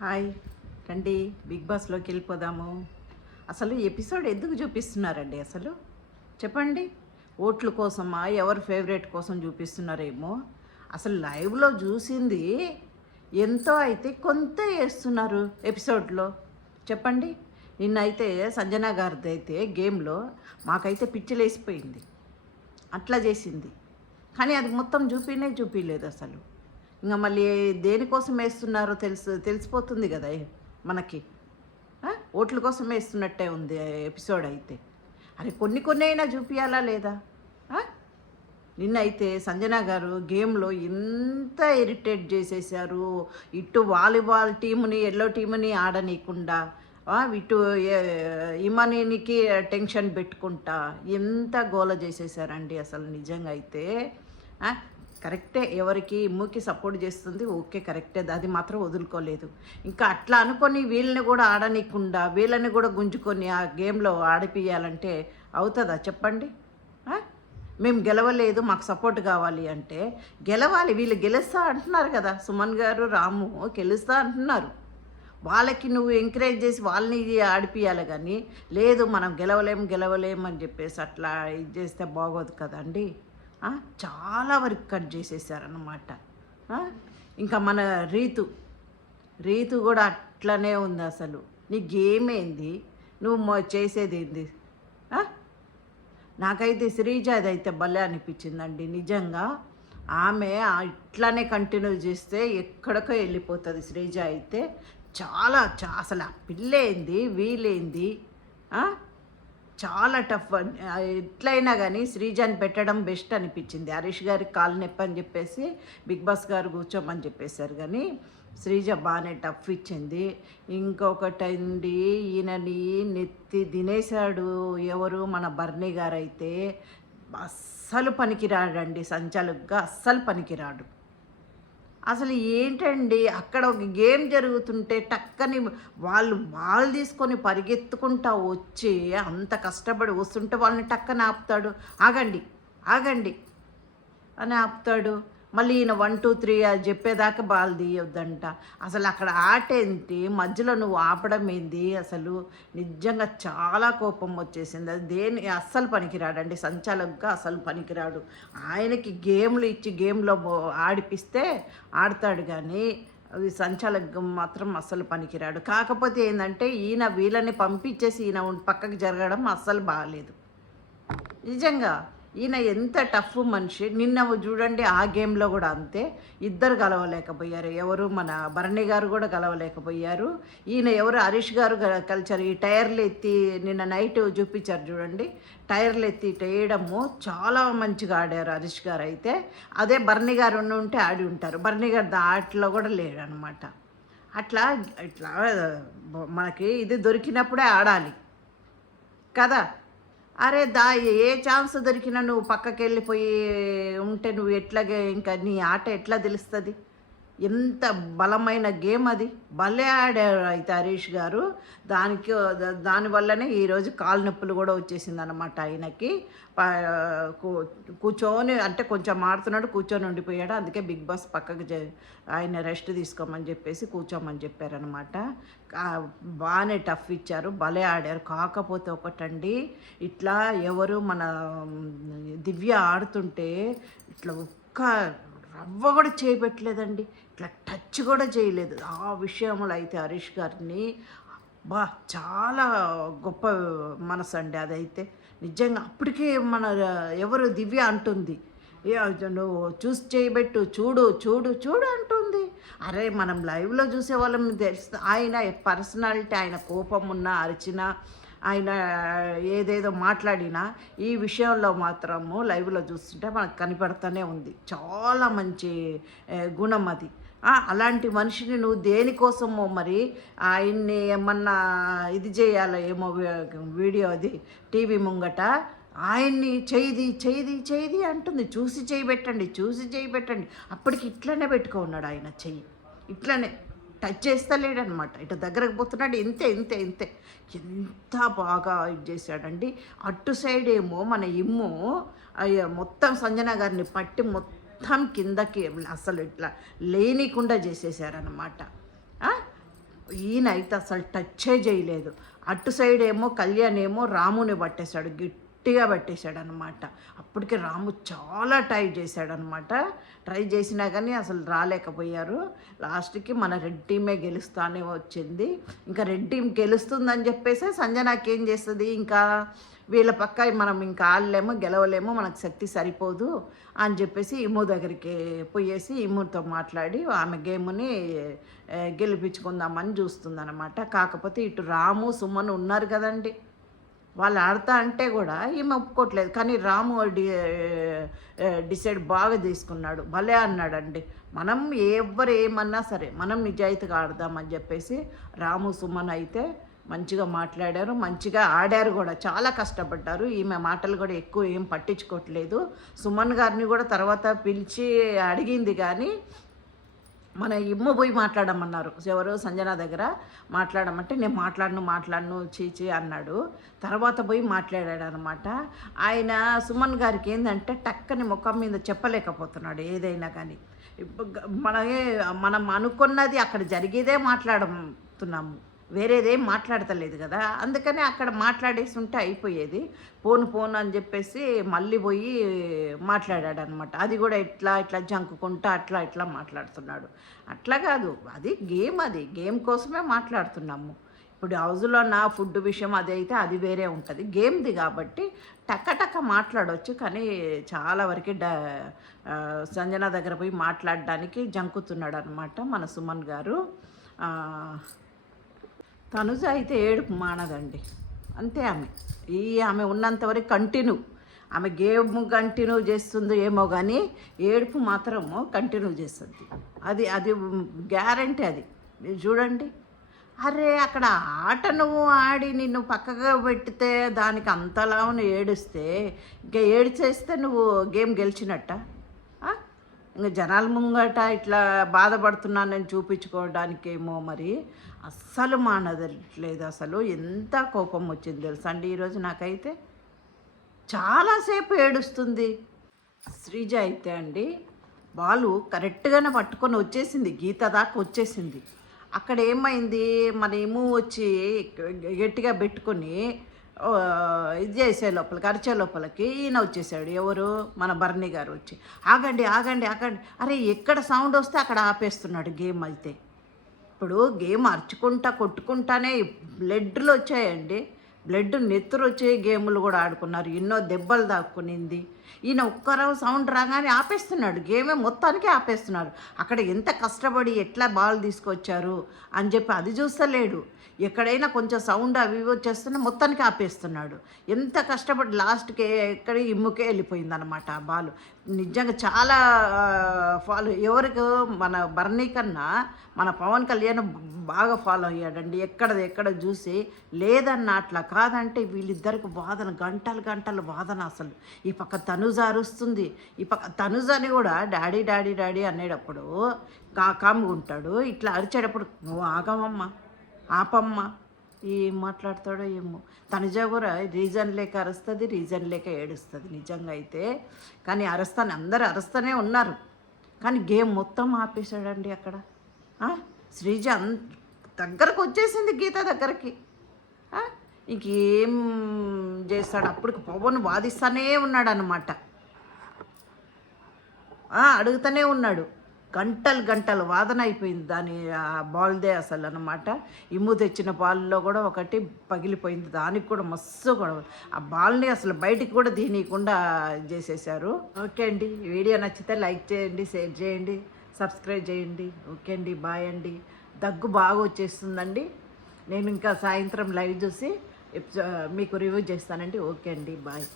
Hi. రండి big బాస్లోకి వెళ్ళిపోదాము. అసలు ఎపిసోడ్ ఎందుకు చూపిస్తున్నారండి అసలు? చెప్పండి. ఓట్ల కోసమా ఎవరి ఫేవరెట్ కోసం చూపిస్తున్నారేమో. అసలు లైవ్లో చూసింది ఎంతో అయితే కొంత వేస్తున్నారు ఎపిసోడ్లో. చెప్పండి. నిన్నైతే సంజన గారిది అయితే గేమ్లో మాకైతే పిచ్చిలేసిపోయింది. అట్లా చేసింది. కానీ అది మొత్తం చూపినే చూపించలేదు అసలు. ఇంకా మళ్ళీ దేనికోసం వేస్తున్నారో తెలుసు తెలిసిపోతుంది కదా మనకి. ఓట్ల కోసం వేస్తున్నట్టే ఉంది ఎపిసోడ్ అయితే. అరే కొన్ని కొన్ని అయినా చూపించాలా లేదా? నిన్నైతే నిన్న అయితే సంజన గారు గేమ్లో ఎంత ఇరిటేట్ చేసేసారు. ఇటు వాలీబాల్ టీముని ఎల్లో టీముని ఆడనీయకుండా ఇటు ఏ- ఇమనీనికి టెన్షన్ పెట్టుకుంటా ఎంత గోల చేసేసారండి అసలు నిజంగా అయితే. కరెక్టే ఎవరికి ఇమ్ముకి సపోర్ట్ చేస్తుంది ఓకే కరెక్టే అది మాత్రం వదులుకోలేదు. ఇంకా అట్లా అనుకొని వీళ్ళని కూడా ఆడనీయకుండా వీళ్ళని కూడా గుంజుకొని ఆ గేమ్లో ఆడిపియాలంటే అవుతుందా చెప్పండి? మేము గెలవలేదు మాకు సపోర్ట్ కావాలి అంటే గెలవాలి వీళ్ళు గెలుస్తా అంటున్నారు కదా సుమన్ గారు రాము గెలుస్తా అంటున్నారు. వాళ్ళకి నువ్వు ఎంకరేజ్ చేసి వాళ్ళని ఇది ఆడిపియాలి కానీ లేదు మనం గెలవలేం గెలవలేం అని చెప్పేసి అట్లా ఇది చేస్తే బాగోదు కదండి. చాలా వరకు కట్ చేసేసారన్నమాట. ఇంకా మన రీతు రీతు కూడా అట్లనే ఉంది అసలు. నీ గేమ్ ఏంది నువ్వు చేసేది ఏంది? నాకైతే శ్రీజాది అయితే భలే అనిపించిందండి నిజంగా. ఆమె ఇట్లానే కంటిన్యూ చేస్తే ఎక్కడికో వెళ్ళిపోతుంది శ్రీజ అయితే. చాలా చా అసలు ఆ పిల్లేంది? వీలేంది చాలా టఫ్ అని- ఎట్లయినా కానీ శ్రీజాని పెట్టడం బెస్ట్ అనిపించింది. హరీష్ గారికి కాలు నొప్పి అని చెప్పేసి బిగ్ బాస్ గారు కూర్చోమని చెప్పేశారు కానీ శ్రీజ బాగానే టఫ్ ఇచ్చింది. ఇంకొకటి అండి ఈయనని నెత్తి తినేశాడు ఎవరు? మన బర్నీ గారు అయితే అస్సలు పనికిరాడండి సంచాలకుగా అస్సలు పనికిరాడు. అసలు ఏంటండి? అక్కడ ఒక గేమ్ జరుగుతుంటే టక్కని వాళ్ళు వాళ్ళు తీసుకొని పరిగెత్తుకుంటా వచ్చి అంత కష్టపడి వస్తుంటే వాళ్ళని టక్కని ఆపుతాడు. ఆగండి ఆగండి అని ఆపుతాడు. మళ్ళీ ఈయన వన్ టూ త్రీ అది చెప్పేదాకా బాల్ తీయొద్దంట. అసలు అక్కడ ఆట ఏంటి? మధ్యలో నువ్వు ఆపడం ఏంది? అసలు నిజంగా చాలా కోపం వచ్చేసింది. అది దేని అస్సలు పనికిరాడండి. సంచాలకుగా అసలు పనికిరాడు. ఆయనకి గేమ్లు ఇచ్చి గేమ్లో బో- ఆడిపిస్తే ఆడతాడు కానీ అవి సంచాలకం మాత్రం అస్సలు పనికిరాడు. కాకపోతే ఏంటంటే ఈయన వీళ్ళని పంపించేసి ఈయన పక్కకు పక్కకి జరగడం అస్సలు బాగాలేదు నిజంగా. ఈయన ఎంత టఫ్ మనిషి. నిన్న చూడండి ఆ గేమ్లో కూడా అంతే. ఇద్దరు గెలవలేకపోయారు. ఎవరు మన భరణి గారు కూడా గెలవలేకపోయారు. ఈయన ఎవరు? హరీష్ గారు కలిచారు ఈ టైర్లు ఎత్తి నిన్న నైట్ చూపించారు చూడండి. టైర్లు ఎత్తి వేయడము చాలా మంచిగా ఆడారు హరీష్ గారు అయితే. అదే భరణి గారు ఉంటే ఆడి ఉంటారు. భరణి గారు దాట్లో ఆటలో కూడా లేడనమాట అనమాట అట్లా ఇట్లా మనకి ఇది దొరికినప్పుడే ఆడాలి. కదా? అరే దా ఏ ఛాన్స్ దొరికినా నువ్వు పక్కకి వెళ్ళిపోయి ఉంటే నువ్వు ఎట్లాగే ఇంకా నీ ఆట ఎట్లా తెలుస్తుంది? ఎంత బలమైన గేమ్ అది. భలే ఆడారు అయితే హరీష్ గారు. దానికి దానివల్లనే ఈరోజు కాలు నొప్పులు కూడా వచ్చేసింది అనమాట ఆయనకి కూర్చొని అంటే కొంచెం ఆడుతున్నాడు కూర్చొని ఉండిపోయాడు. అందుకే బిగ్ బాస్ పక్కకి ఆయన రెస్ట్ తీసుకోమని చెప్పేసి కూర్చోమని చెప్పారనమాట బాగానే టఫ్ ఇచ్చారు భలే ఆడారు. కాకపోతే ఒకటండి ఇట్లా ఎవరు మన దివ్య ఆడుతుంటే ఇట్లా ఒక్క రవ్వ కూడా చేయబెట్టలేదండి ఇట్లా టచ్ కూడా చేయలేదు. ఆ విషయంలో అయితే హరీష్ గారిని బా చాలా గొప్ప మనసు అండి అదైతే. నిజంగా అప్పటికే మన ఎవరు దివ్య అంటుంది ఏ నువ్వు చూసి చేయబెట్టు చూడు చూడు చూడు అంటుంది. అరే మనం లైవ్లో చూసే వాళ్ళం తెలుసు. ఆయన పర్సనాలిటీ ఆయన కోపం ఉన్నా అరిచిన ఆయన ఏదేదో మాట్లాడినా ఈ విషయంలో మాత్రము లైవ్లో చూస్తుంటే మనకు కనపడుతూనే ఉంది. చాలా మంచి గుణం అది. అలాంటి మనిషిని నువ్వు దేనికోసమో మరి ఆయన్ని ఏమన్నా ఇది చేయాలో ఏమో వీడియో అది టీవీ ముంగట? ఆయన్ని చేయిది చేయిది చేయిది అంటుంది. చూసి చేయి పెట్టండి చూసి చేయి పెట్టండి. అప్పటికి ఇట్లనే పెట్టుకున్నాడు ఆయన చెయ్యి. ఇట్లనే టచ్ చేస్తలేడనమాట ఇటు దగ్గరకు పోతున్నాడు. ఇంతే ఇంతే ఇంతే. ఎంత బాగా ఇది చేశాడండి. అటు సైడ్ ఏమో మన ఇమ్ము మొత్తం సంజన గారిని పట్టి మొత్తం మొత్తం కిందకి అసలు ఇట్లా లేనికుండా చేసేసారనమాట ఈయన అయితే అసలు టచ్చే చేయలేదు. అటు సైడ్ ఏమో కళ్యాణ్ ఏమో రాముని పట్టేశాడు. గిట్ గట్టిగా పట్టేశాడు అనమాట అప్పటికే రాము చాలా ట్రై చేశాడనమాట ట్రై చేసినా కానీ అసలు రాలేకపోయారు. లాస్ట్కి మన రెడ్ టీమే గెలుస్తానే వచ్చింది. ఇంకా రెడ్ టీం గెలుస్తుందని చెప్పేసి సంజనాకి ఏం చేస్తుంది? ఇంకా వీళ్ళ పక్క మనం ఇంకా ఆడలేము గెలవలేము మనకు శక్తి సరిపోదు అని చెప్పేసి ఇమ్ము దగ్గరికి పోయేసి ఇమ్ముతో మాట్లాడి ఆమె గేమ్ని గెలిపించుకుందామని చూస్తుందన్నమాట. కాకపోతే ఇటు రాము సుమన్ ఉన్నారు కదండి. వాళ్ళు ఆడతా అంటే కూడా ఈమె ఒప్పుకోవట్లేదు. కానీ రాము డి డిసైడ్ బాగా తీసుకున్నాడు. భలే అన్నాడండి. మనం ఎవరు ఏమన్నా సరే మనం నిజాయితీగా ఆడదామని చెప్పేసి రాము సుమన్ అయితే మంచిగా మాట్లాడారు. మంచిగా ఆడారు కూడా. చాలా కష్టపడ్డారు. ఈమె మాటలు కూడా ఎక్కువ ఏం పట్టించుకోవట్లేదు. సుమన్ గారిని కూడా తర్వాత పిలిచి అడిగింది కానీ మన ఇమ్మ పోయి మాట్లాడమన్నారు. ఎవరు సంజన దగ్గర మాట్లాడమంటే నేను మాట్లాడను మాట్లాడను చీచి అన్నాడు. తర్వాత పోయి మాట్లాడాడు అనమాట ఆయన సుమన్ గారికి ఏంటంటే టక్కని ముఖం మీద చెప్పలేకపోతున్నాడు ఏదైనా కానీ. మనమే మనం అనుకున్నది అక్కడ జరిగేదే మాట్లాడుతున్నాము. వేరేదేం మాట్లాడతలేదు కదా. అందుకనే అక్కడ మాట్లాడేసి ఉంటే అయిపోయేది. పోను పోను అని చెప్పేసి మళ్ళీ పోయి మాట్లాడాడు అనమాట అది కూడా ఇట్లా ఇట్లా జంకుకుంటా అట్లా ఇట్లా మాట్లాడుతున్నాడు. అట్లా కాదు. అది గేమ్ అది. గేమ్ కోసమే మాట్లాడుతున్నాము. ఇప్పుడు హౌజ్లో నా ఫుడ్ విషయం అది అయితే అది వేరే ఉంటుంది. గేమ్ది కాబట్టి టక్క మాట్లాడవచ్చు కానీ చాలా వరకు డ సంజన దగ్గర పోయి మాట్లాడడానికి జంకుతున్నాడు అనమాట మన సుమన్ గారు. తనుజ అయితే ఏడుపు మానదండి. అంతే ఆమె. ఈ ఆమె ఉన్నంతవరకు కంటిన్యూ. ఆమె గేమ్ కంటిన్యూ చేస్తుందో ఏమో కానీ ఏడుపు మాత్రము కంటిన్యూ చేస్తుంది. అది అది గ్యారంటీ అది. మీరు చూడండి. అరే అక్కడ ఆట నువ్వు ఆడి నిన్ను పక్కగా పెట్టితే దానికి అంతలా ఏడుస్తే ఇంకా ఏడిచేస్తే నువ్వు గేమ్ గెలిచినట్ట? ఇంకా జనాల ముంగట ఇట్లా బాధపడుతున్నానని చూపించుకోవడానికేమో మరి. అస్సలు మానదట్లేదు అసలు. ఎంత కోపం వచ్చింది తెలుసా అండి? ఈరోజు నాకైతే చాలాసేపు ఏడుస్తుంది. శ్రీజ అయితే అండి బాలు కరెక్ట్గానే పట్టుకొని వచ్చేసింది. గీత దాకా వచ్చేసింది. అక్కడ ఏమైంది? మన ఏమో వచ్చి గట్టిగా పెట్టుకొని ఇది చేసే లోపలికి అరిచే లోపలికి ఈయన వచ్చేసాడు. ఎవరు? మన భరణి గారు వచ్చి. ఆగండి ఆగండి ఆగండి. అరే ఎక్కడ సౌండ్ వస్తే అక్కడ ఆపేస్తున్నాడు గేమ్ అయితే. ఇప్పుడు గేమ్ అరుచుకుంటా కొట్టుకుంటానే బ్లడ్లు వచ్చాయండి బ్లడ్ నెత్తురు వచ్చే గేములు కూడా ఆడుకున్నారు. ఎన్నో దెబ్బలు దాక్కునింది. ఈయన ఒక్కరవ సౌండ్ రాగానే ఆపేస్తున్నాడు. గేమే మొత్తానికి ఆపేస్తున్నాడు. అక్కడ ఎంత కష్టపడి ఎట్లా బాల్ తీసుకొచ్చారు అని చెప్పి అది చూస్తలేడు. ఎక్కడైనా కొంచెం సౌండ్ అవి ఇవి మొత్తానికి ఆపేస్తున్నాడు. ఎంత కష్టపడి లాస్ట్కి ఎక్కడ ఇమ్ముకే వెళ్ళిపోయింది అనమాట ఆ బాల్. నిజంగా చాలా ఫాలో ఎవరికి మన బర్నీ కన్నా మన పవన్ కళ్యాణ్ బాగా ఫాలో అయ్యాడండి. ఎక్కడ ఎక్కడ చూసి లేదన్న అట్లా కాదంటే వీళ్ళిద్దరికి వాదన గంటలు గంటలు వాదన అసలు. ఈ పక్క తను తనుజ అరుస్తుంది. ఈ పక్క తనుజని కూడా డాడీ డాడీ డాడీ అనేటప్పుడు కా ఉంటాడు. ఇట్లా అరిచేటప్పుడు నువ్వు ఆగమమ్మా ఆపమ్మ ఏం మాట్లాడతాడో ఏమో. తనుజ కూడా రీజన్ లేక అరుస్తుంది రీజన్ లేక ఏడుస్తుంది నిజంగా అయితే. కానీ అరుస్తాను అందరూ అరుస్తూనే ఉన్నారు. కానీ గేమ్ మొత్తం ఆపేశాడండి అక్కడ. శ్రీజ దగ్గరకు వచ్చేసింది గీత దగ్గరికి. ఇంకేం చేస్తాడు? అప్పటికి పవన్ వాదిస్తూనే ఉన్నాడు అనమాట అడుగుతూనే ఉన్నాడు. గంటలు గంటలు వాదన అయిపోయింది దాని ఆ బాల్దే అసలు అనమాట ఇమ్ము తెచ్చిన బాల్లో కూడా ఒకటి పగిలిపోయింది. దానికి కూడా మస్తు గొడవ. ఆ బాల్ని అసలు బయటికి కూడా దీనియకుండా చేసేసారు ఓకే అండి. వీడియో నచ్చితే లైక్ చేయండి షేర్ చేయండి సబ్స్క్రైబ్ చేయండి. ఓకే అండి. బాయ్ అండి. దగ్గు బాగా వచ్చేస్తుందండి. నేను ఇంకా సాయంత్రం లైవ్ చూసి మీకు రివ్యూ చేస్తానండి ఓకే అండి బాయ్.